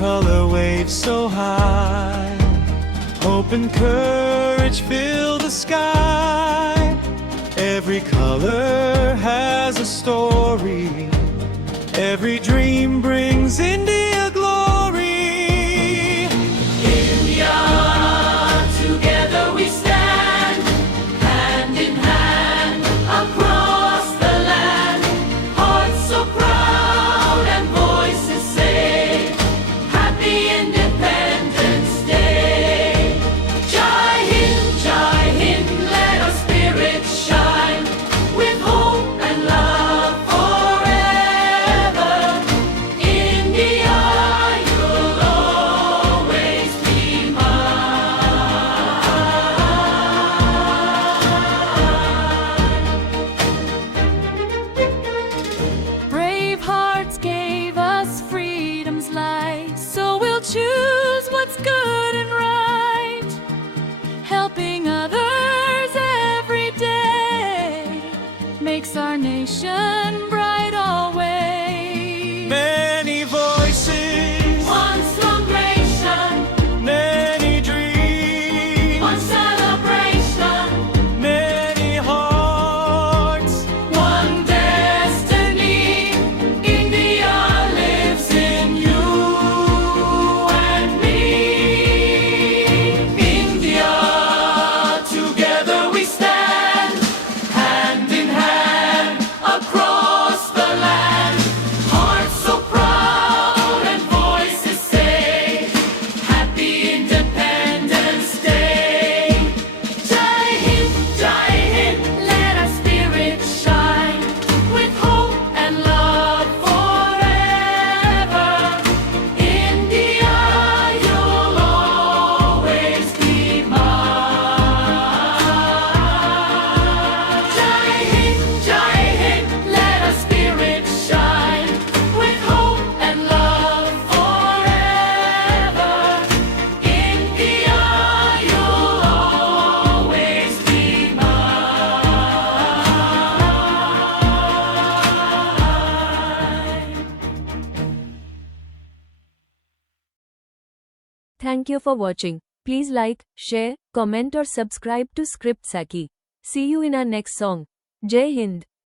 tricolor waves so high. Hope and courage fill the sky. Every color has a story. Every dream brings India glory. India, together we stand, hand in hand, across the land. Hearts so proud and voices say, Happy Independence Day. Jai Hind, let our spirits shine, with hope and love forever. India, you'll always be mine. Brave hearts gave us freedom's light, so we'll choose what's good and right, helping others every day makes our nation bright always. Many voices, One strong nation, many dreams, one celebration, many hearts. one destiny. India lives in you and me. India, together we stand, hand in hand, across the land. Hearts so proud and voices say, Happy Independence Day. Jai Hind, let our spirits shine, with hope and love forever. India, you'll always be mine. Jai Hind, let our spirits shine, with hope and love forever. India, you'll always be mine. Thank you for watching. Please like, share, comment or subscribe to ScriptSakhi. See you in our next song. Jai Hind.